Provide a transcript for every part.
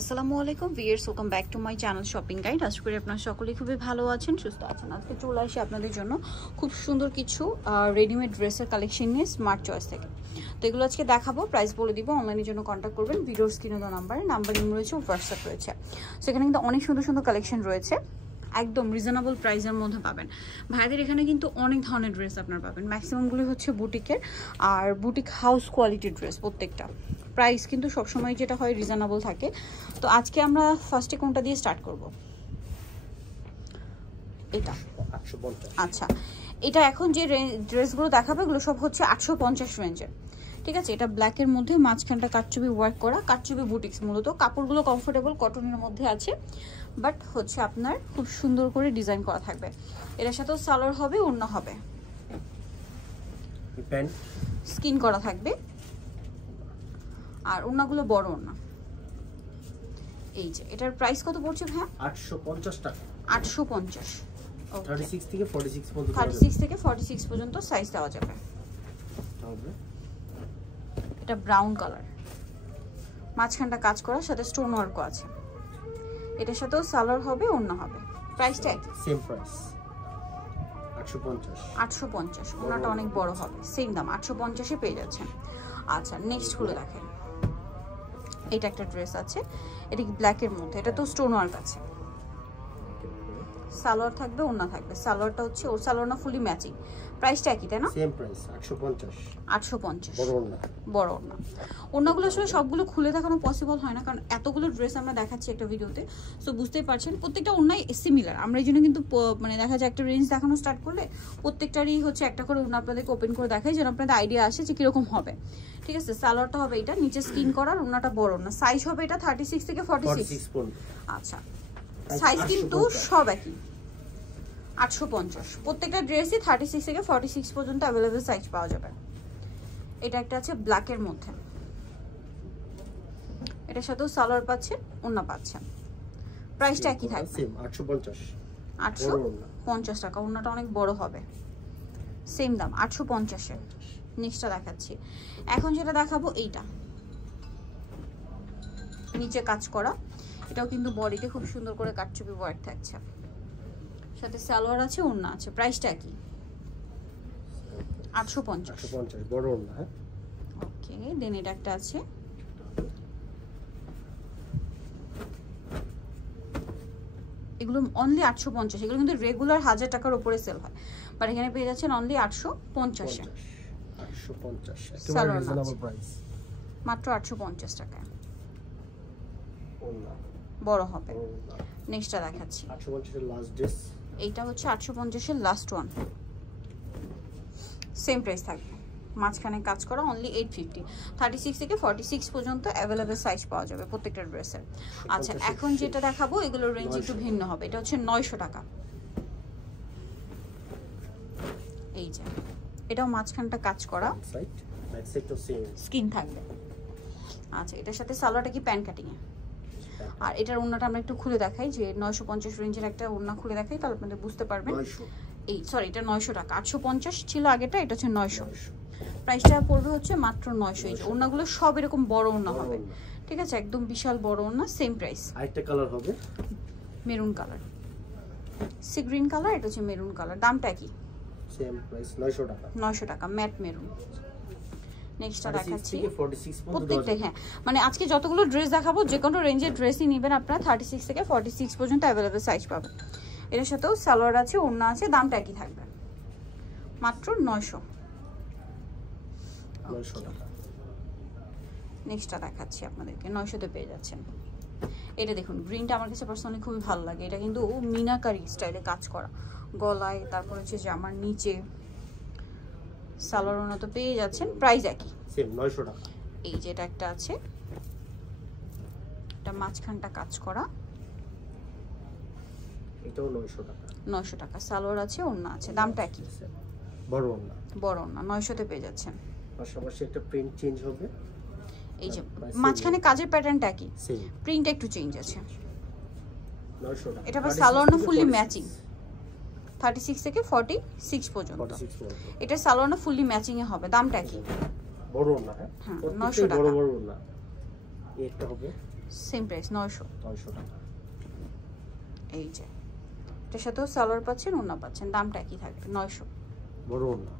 আসসালামু আলাইকুম viewers, welcome back to my channel shopping guide. আশা করি আপনারা সকলেই খুবই ভালো আছেন, সুস্থ আছেন। আজকে চলে আসি আপনাদের জন্য খুব সুন্দর কিছু রেডিমেড ড্রেসের কালেকশন নিয়ে স্মার্ট চয়েস থেকে। তো এগুলো আজকে দেখাবো, প্রাইস বলে দিব। অনলাইনের জন্য কন্ট্যাক্ট করবেন, ভিডিওর স্ক্রিনে দেওয়া নাম্বার রয়েছে, হোয়াটসঅ্যাপ রয়েছে। সেখানে কিন্তু অনেক সুন্দর সুন্দর কালেকশন রয়েছে, একদম রিজনেবল প্রাইসের মধ্যে পাবেন। ভাইদের এখানে কিন্তু অনেক ধরনের ড্রেস আপনারা পাবেন, ম্যাক্সিমামগুলি হচ্ছে বুটিকের আর বুটিক হাউস কোয়ালিটির ড্রেস। প্রত্যেকটা প্রাইস কিন্তু সবসময় যেটা হয় রিজনেবল থাকে। তো আজকে আমরা ফার্স্টে কোনটা দিয়ে স্টার্ট করব? এটা 850। আচ্ছা, এটা এখন যে ড্রেসগুলো দেখাবে এগুলো সব হচ্ছে 850 রেঞ্জের। ঠিক আছে, এটা ব্ল্যাকের মধ্যে মাঝখানটা কাটচুপি ওয়ার্ক করা, কাটচুপি বুটিক্স। মূলত কাপড়গুলো কমফোর্টেবল কটনের মধ্যে আছে, বাট হচ্ছে আপনার খুব সুন্দর করে ডিজাইন করা থাকবে। এটার সাথেও সালোয়ার হবে, ওড়না হবে, প্যান্ট স্কিন করা থাকবে, আর ওড়নাগুলো বড় ওড়না। এই যে এটার প্রাইস কত পড়ছে ভাই? 850 টাকা। 850। 36 থেকে 46 পর্যন্ত, 36 থেকে 46 পর্যন্ত সাইজ দেওয়া যাবে। এটা ব্রাউন কালার, মাঝখানটা কাজ করা, সাথে স্টোন ওয়ার্কও আছে। এটার সাথেও সালোয়ার হবে, ওড়না হবে। প্রাইসটা সেম প্রাইস 850। 850। ওড়নাটা অনেক বড় হবে, সেম দাম 850 এ পেয়ে যাচ্ছেন। আচ্ছা, নেক্সট গুলো দেখেন। এটা একটা ড্রেস আছে, এটা কি ব্ল্যাকের মধ্যে, এটা তো স্টোন ওয়ার্ক আছে। সালোয়ার থাকবে, ওড়না থাকবে। সালোয়ারটা হচ্ছে ও সালোয়ার না ফুলি ম্যাচিং। প্রাইসটা একই তাই না? Same price 850। 850 বড় ওড়না, বড় ওড়না। ওড়নাগুলো আসলে সবগুলো খুলে দেখানো পসিবল হয় না, কারণ এতগুলো ড্রেস আমরা দেখাচ্ছি একটা ভিডিওতে। সো বুঝতেই পারছেন প্রত্যেকটা ওড়নাই সিমিলার। আমরা এই জন্য কিন্তু মানে দেখা যায় একটা রেঞ্জ দেখানো স্টার্ট করলে প্রত্যেকটারই হচ্ছে একটা করে ওড়না আপনাদেরকে ওপেন করে দেখাই, যেন আপনাদের আইডিয়া আসে যে কিরকম হবে। ঠিক আছে, সালোয়ারটা হবে এটা, নিচে স্কিন করার, ওড়নাটা বড় ওড়না। সাইজ হবে এটা 36 থেকে 46 পর্যন্ত। আচ্ছা, সাইজ কিন্তু সব একই 850। প্রত্যেকটা ড্রেসই 36 থেকে 46 পর্যন্ত অ্যাভেলেবেল সাইজ পাওয়া যাবে। এটা একটা আছে ব্ল্যাকের মধ্যে, এটার সাথেও সালোয়ার পাচ্ছেন, ওড়না পাচ্ছেন। প্রাইসটা একই থাকবে, সেম 850। 850 টাকা। ওড়নাটা অনেক বড় হবে, সেম দাম 850 এ। নেক্সটটা দেখাচ্ছি। এখন যেটা দেখাবো এইটা, নিচে কাজ করা, এটাও কিন্তু বডিতে খুব সুন্দর করে কাটচুপি ওয়ার্ক থাকছে, সাথে সালোয়ার আছে, ওড়না আছে। প্রাইসটা কি? 850 বড় ওড়না। হ্যাঁ, ওকে। দেন এটা একটা আছে, এগুলো অনলি 850। এগুলো কিন্তু রেগুলার 1000 টাকার উপরে সেল হয়, বাট এখানে পেয়ে যাচ্ছেন অনলি 850 এ। 850 একেবারে রিজনেবল প্রাইস, মাত্র 850 টাকায়। ওড়না বড় হবে। নেক্সটটা দেখাচ্ছি। 850 এর লাস্ট ড্রেস, এইটা হচ্ছে 850 এর লাস্ট ওয়ান। সেম প্রাইস থাকবে, মাঝখানে কাজ করা, অনলি 850। 36 থেকে 46 পর্যন্ত অ্যাভেলেবেল সাইজ পাওয়া যাবে প্রত্যেকটা ড্রেসের। আচ্ছা, এখন যেটা দেখাবো এগুলোর রেঞ্জ একটু ভিন্ন হবে। এটা হচ্ছে 900 টাকা। এই যে এটাও মাঝখানটা কাজ করা, সাইড ব্যাক সাইডও সেম স্কিন থাকবে। আচ্ছা, এটার সাথে সালোয়ারটা কি প্যান্ট কাটিং এ, আর এটার ওড়নাটা আমরা একটু খুলে দেখাই, যে 950 রেঞ্জের একটা ওড়না খুলে দেখাই, তাহলে আপনাদের বুঝতে পারবেন। এই সরি, এটা 900 টাকা। 850 ছিল আগেটা, এটা হচ্ছে 900। প্রাইসটা পড়বে হচ্ছে মাত্র 900। এই যে ওড়নাগুলো সব এরকম বড় ওড়না হবে, ঠিক আছে, একদম বিশাল বড় ওড়না। Same price. আরেকটা কালার হবে maroon colour, sea green colour, এটা হচ্ছে মেরুন কালার। দামটা কি? সেম প্রাইস 900 টাকা। 900 টাকা, ম্যাট মেরুন। নেক্সটটা দেখাচ্ছি। প্রত্যেকটা, হ্যাঁ, মানে আজকে যতগুলো ড্রেস দেখাবো যে কোনো রেঞ্জের ড্রেসই নেবেন আপনারা 36 থেকে 46 পর্যন্ত অ্যাভেলেবেল সাইজ পাবেন। এর সাথেও সালোয়ার আছে, ওড়না আছে। দামটা একই থাকবে, মাত্র 900 টাকা। নেক্সটটা দেখাচ্ছি আপনাদেরকে, 900 তে পেয়ে যাচ্ছেন। এটা দেখুন, গ্রিনটা আমার কাছে পার্সোনালি খুবই ভালো লাগে। এটা কিন্তু মিনাকারি স্টাইলে কাজ করা, গলায়, তারপর হচ্ছে জামার নিচে সালোয়ার, ওড়না তো পেয়ে যাচ্ছেন। প্রাইস একই, সেম 900 টাকা। এই যে এটা একটা আছে, এটা মাঝখানটা কাজ করা, এটাও 900 টাকা। 900 টাকা। সালোয়ার আছে, ওড়না আছে। দামটা কি? বড় ওড়না, বড় ওড়না 900 তে পেয়ে যাচ্ছেন। পাশাপাশি একটা প্রিন্ট চেঞ্জ হবে। এই যে মাঝখানে কাজের প্যাটার্নটা কি, সেম, প্রিন্টটা একটু চেঞ্জ আছে। 900 টাকা। এটা আবার সালোয়ার না ফুললি ম্যাচিং, 36 থেকে 46 পর্যন্ত। এটা সালোয়ার না ফুললি ম্যাচিং এ হবে। দামটা কি? বড় ওড়না। হ্যাঁ, 900 টাকা। বড় ওড়না একটা হবে সেম প্রাইস 900 টাকা। এই যে এটার সাথেও সালোয়ার পাচ্ছেন, ওড়না পাচ্ছেন, দামটা একই থাকবে 900। বড় ওড়না।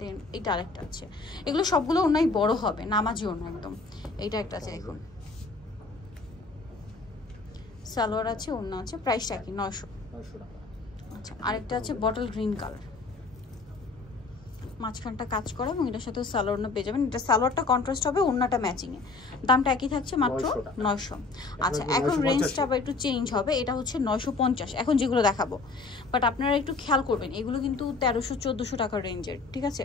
দেন এটা আরেকটা আছে, এগুলো সবগুলো ওড়নাই বড় হবে, নামাজি ওড়না একদম। এইটা একটা আছে দেখুন, সালোয়ার আছে, ওড়না আছে, প্রাইসটা কি 900 টাকা। আচ্ছা আরেকটা আছে বটল গ্রিন কালার, মাঝখানটা কাজ করা এবং এটার সাথে সালোয়ার না পেয়ে যাবেন। এটা সালোয়ারটা কন্ট্রাস্ট হবে, ওড়নাটা ম্যাচিং এ, দামটা একই থাকছে মাত্র 900। আচ্ছা এখন রেঞ্জটা আবার একটু চেঞ্জ হবে, এটা হচ্ছে 950 এখন যেগুলো দেখাবো। বাট আপনারা একটু খেয়াল করবেন, এগুলো কিন্তু 1300-1400 টাকার রেঞ্জের, ঠিক আছে।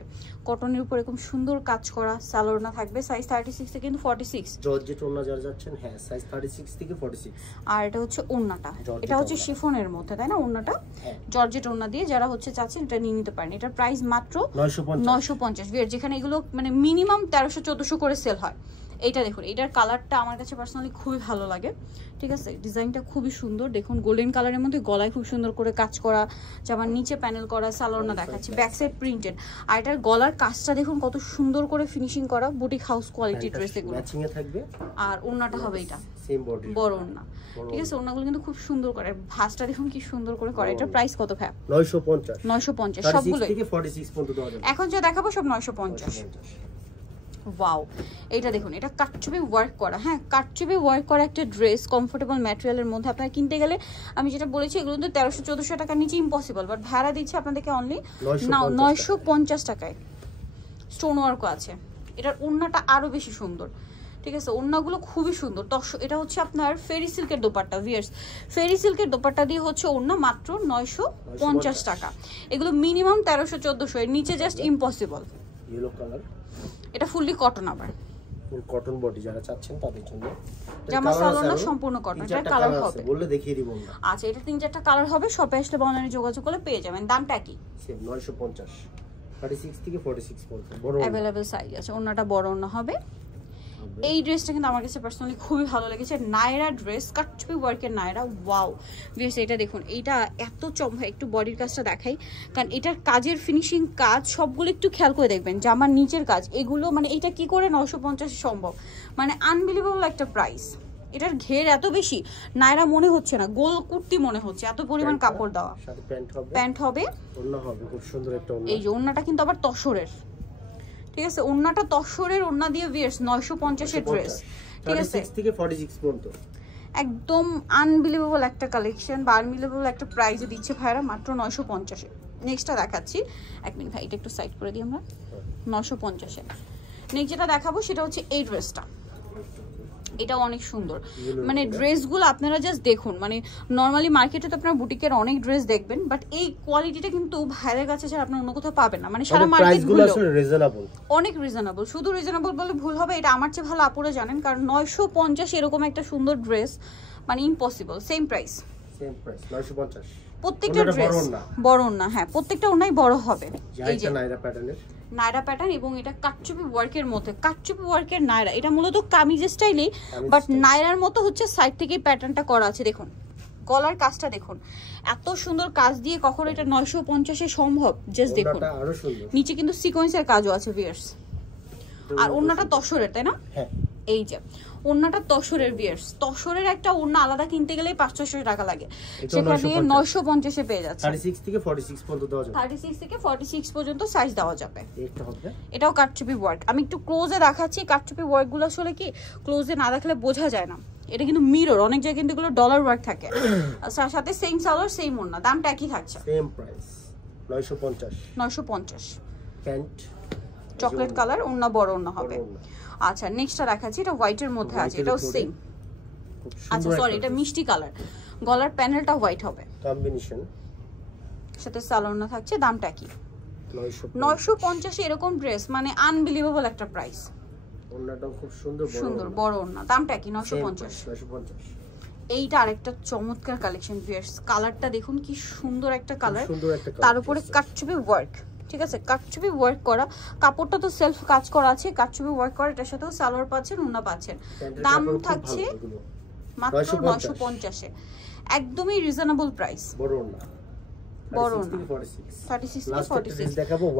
কটনের উপর এরকম সুন্দর কাজ করা, সালোয়ার না থাকবে, সাইজ 36 থেকে কিন্তু 46। জর্জেট ওড়না যারা যাচ্ছেন, হ্যাঁ সাইজ 36 থেকে 46। আর এটা হচ্ছে ওড়নাটা, এটা হচ্ছে শিফনের মধ্যে, তাই না? ওড়নাটা জর্জেট ওড়না দিয়ে যারা হচ্ছে চাচ্ছেন এটা নিয়ে নিতে পারেন। এটার প্রাইস মাত্র 950। যেখানে এগুলো মানে মিনিমাম 1300-1400 করে সেল হয়। এইটা দেখুন, এটার কালারটা আমার কাছে পার্সোনালি খুবই ভালো লাগে, ঠিক আছে। ডিজাইনটা খুবই সুন্দর, দেখুন গোল্ডেন কালারের মধ্যে গলায় খুব সুন্দর করে কাজ করা, জামার নিচে প্যানেল করা, সালোয়ার না দেখাচ্ছি, ব্যাক সাইড প্রিন্টেড। আর এটার গলার কাজটা দেখুন কত সুন্দর করে ফিনিশিং করা, বুটিক হাউস কোয়ালিটি ড্রেস এগুলো ম্যাচিং এ থাকবে। আর ওড়নাটা হবে এটা সেম বডি, বড় ওড়না, ঠিক আছে। ওড়নাগুলো কিন্তু খুব সুন্দর করে, ভাঁজটা দেখুন কি সুন্দর করে করে। এটার প্রাইস কত ভাই? 950 সবগুলো থেকে 46 পর্যন্ত দেওয়া যাবে। এখন যা দেখাবো সব 950। ওয়াও, এটা দেখুন, এটা কাটচুপি ওয়ার্ক করা, হ্যাঁ কাটচুপি ওয়ার্ক করা একটা ড্রেস, কমফোর্টেবল ম্যাটেরিয়ালের মধ্যে। আপনারা কিনতে গেলে আমি যেটা বলেছি এগুলো তো 1300-1400 টাকার নিচে ইম্পসিবল, বাট ভাড়া দিচ্ছে আপনাদেরকে অনলি 950 টাকায়। স্টোন ওয়ার্কও আছে, এটার ওড়নাটা আরো বেশি সুন্দর, ঠিক আছে। ওড়নাগুলো খুবই সুন্দর। এটা হচ্ছে আপনার ফেরি সিল্কের দোপাট্টা, ভিয়ার্স ফেরি সিল্কের দোপাট্টা দিয়ে হচ্ছে ওড়না, মাত্র 950 টাকা। এগুলো মিনিমাম 1300-1400, এর নিচে জাস্ট ইম্পসিবল। ইয়েলো কালার, এটা ফুললি কটন, আবার ফুল কটন বডি যারা চাচ্ছেন তাদের জন্য। জামা সালোয়ারটা সম্পূর্ণ কটন, এটা কালার হবে, বললে দেখিয়ে দিব না। আচ্ছা এটা 3-4টা কালার হবে, শপে আসলে অনলাইনে যোগাযোগ করলে পেয়ে যাবেন। দামটা কি? সেম 950, 36 থেকে 46 পর্যন্ত বড় अवेलेबल সাইজ আছে। ওড়নাটা বড় ওড়না হবে। এই ড্রেসটা কিন্তু আমার কাছে পার্সোনালি খুবই ভালো লেগেছে, নায়রা ড্রেস, কাটচুপি ওয়ার্কের নায়রা। ওয়াও ভিউয়ার্স, এটা দেখুন, এইটা এত চমৎকার। একটু বডির কাজটা দেখাই, কারণ এটার কাজের ফিনিশিং কাজ সবগুলো একটু খেয়াল করে দেখবেন। জামার নিচের কাজ এগুলো, মানে এটা কি করে 950 সম্ভব, মানে আনবিলিভেবল একটা প্রাইস। এটার ঘের এত বেশি, নায়রা মনে হচ্ছে না, গোল কুর্তি মনে হচ্ছে, এত পরিমাণ কাপড় দেওয়া। সাথে প্যান্ট হবে, ওড়না হবে খুব সুন্দর একটা ওড়না। এই যে ওড়নাটা কিন্তু আবার তসরের, ঠিক আছে। ওড়নাটা তসরের ওড়না দিয়ে ভিউয়ার্স 950 এর ড্রেস, ঠিক আছে, 36 থেকে 46 পর্যন্ত। একদম আনবিলিভেবল একটা কালেকশন বা আনবিলিভেবল একটা প্রাইসে দিচ্ছে ভাইরা, মাত্র 950 এ। নেক্সটটা দেখাচ্ছি, এক মিনিট ভাই, এটা একটু সাইড করে দিই আমরা। 950 এ নেক্সট যেটা দেখাবো সেটা হচ্ছে এই ড্রেসটা। এটাও অনেক সুন্দর, মানে ড্রেসগুলো আপনারা জাস্ট দেখুন। মানে নর্মালি মার্কেটে তো আপনারা বুটিকের অনেক ড্রেস দেখবেন, বাট এই কোয়ালিটিটা কিন্তু ভাইয়ের কাছে ছাড়া আপনারা অন্য কোথাও পাবেন না। মানে সারা মার্কেটগুলো অনেক রিজনেবল, শুধু রিজনেবল বলে ভুল হবে, এটা আমার চেয়ে ভালো আপুরা জানেন। কারণ 950 এরকম একটা সুন্দর ড্রেস মানে ইম্পসিবল। সেম প্রাইস 950 প্রত্যেকটা ড্রেস বড় না, হ্যাঁ প্রত্যেকটা ওনাই বড় হবে। এই যে নায়রা প্যাটার্ন, এবং এটা কাটচুপি ওয়ার্কের মধ্যে, কাটচুপি ওয়ার্কের নায়রা। এটা মূলত কামিজ স্টাইলে, বাট নায়রার মতো হচ্ছে সাইড থেকে প্যাটার্নটা করা আছে। দেখুন গলার কাজটা দেখুন, এত সুন্দর কাজ দিয়ে কখনো এটা 950 এ সম্ভব? জাস্ট দেখুন, নিচে কিন্তু সিকোয়েন্সের কাজও আছে ভিউয়ার্স। আর ওড়নাটা তসরের, তাই না? হ্যাঁ এই যে ওড়নাটা তসরের ভিউয়ার্স। তসরের একটা ওড়না আলাদা কিনতে গেলে 500 টাকা লাগে, সেখানে 950 এ পেয়ে যাচ্ছে। 36 থেকে 46 পর্যন্ত দেওয়া যাবে, 36 থেকে 46 পর্যন্ত সাইজ দেওয়া যাবে। এটা হবে, এটাও কাটচুপি ওয়ার্ক। আমি একটু ক্লোজে দেখাচ্ছি, কাটচুপি ওয়ার্কগুলো আসলে কি ক্লোজে না দেখালে বোঝা যায় না। এটা কিন্তু মিরর, অনেক জায়গায় কিন্তু এগুলো ডলার ওয়ার্ক থাকে। আর সাথে সেম সালোয়ার সেম ওড়না, দামটা একই থাকছে, same price 950। Pant chocolate colour, ওড়না বড় ওড়না হবে। আচ্ছা নেক্সটটা দেখাচ্ছি, এটা হোয়াইটের মধ্যে আছে, এটাও সেম। আচ্ছা সরি, এটা মিষ্টি কালার, গলার প্যানেলটা হোয়াইট হবে, কম্বিনেশন সাথে সালোয়ার থাকছে। দামটা কি? 950 এরকম ড্রেস মানে আনবিলিভেবল একটা প্রাইস। ওড়নাটাও খুব সুন্দর, সুন্দর বড় ওড়না। দামটা কি? 950। এইটা আরেকটা চমৎকার কালেকশন ভিউয়ার্স। কালারটা দেখুন কি সুন্দর একটা কালার, তার উপরে কাটচুপি ওয়ার্ক, ঠিক আছে। কাটচুপি ওয়ার্ক করা, কাপড়টা তো সেলফ কাজ করা আছে, কাটচুপি ওয়ার্ক করা। এটার সাথেও সালোয়ার পাচ্ছেন, ওড়না পাচ্ছেন। দাম থাকছে মাত্র 950 এ, একদমই রিজনেবল প্রাইস। বড় ওড়না, বড় ওড়না 36 থেকে 46,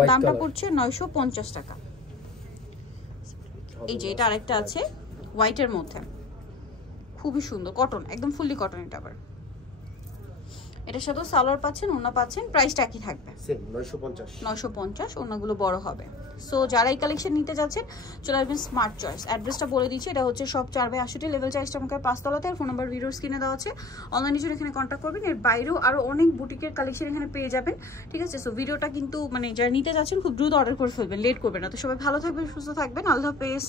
দামটা পড়ছে 950 টাকা। এই যে এটা আরেকটা আছে হোয়াইটের মধ্যে খুবই সুন্দর, কটন, একদম ফুললি কটন। এটা আবার এটার সাথে সালোয়ার পাচ্ছেন, ওড়না পাচ্ছেন, প্রাইসটা একই থাকবে সেম 950 950, ওড়নাগুলো বড় হবে। সো যারা এই কালেকশন নিতে যাচ্ছেন চলে আসবেন স্মার্ট চয়েস। অ্যাড্রেসটা বলে দিচ্ছি, এটা হচ্ছে সব 4/68 লেভেল 4 ইস্টামকার 5 তলাতে। আর ফোন নাম্বার ভিডিওর স্ক্রিনে দেওয়া আছে, অনলাইনে জন্য এখানে কন্ট্যাক্ট করবেন। এর বাইরেও আরো অনেক বুটিকের কালেকশন এখানে পেয়ে যাবেন, ঠিক আছে? সো ভিডিওটা কিন্তু মানে যারা নিতে যাচ্ছেন খুব দ্রুত অর্ডার করে ফেলবেন, লেট করবেন না। তো সবাই ভালো থাকবেন, সুস্থ থাকবেন, আল্লাহ হাফেজ।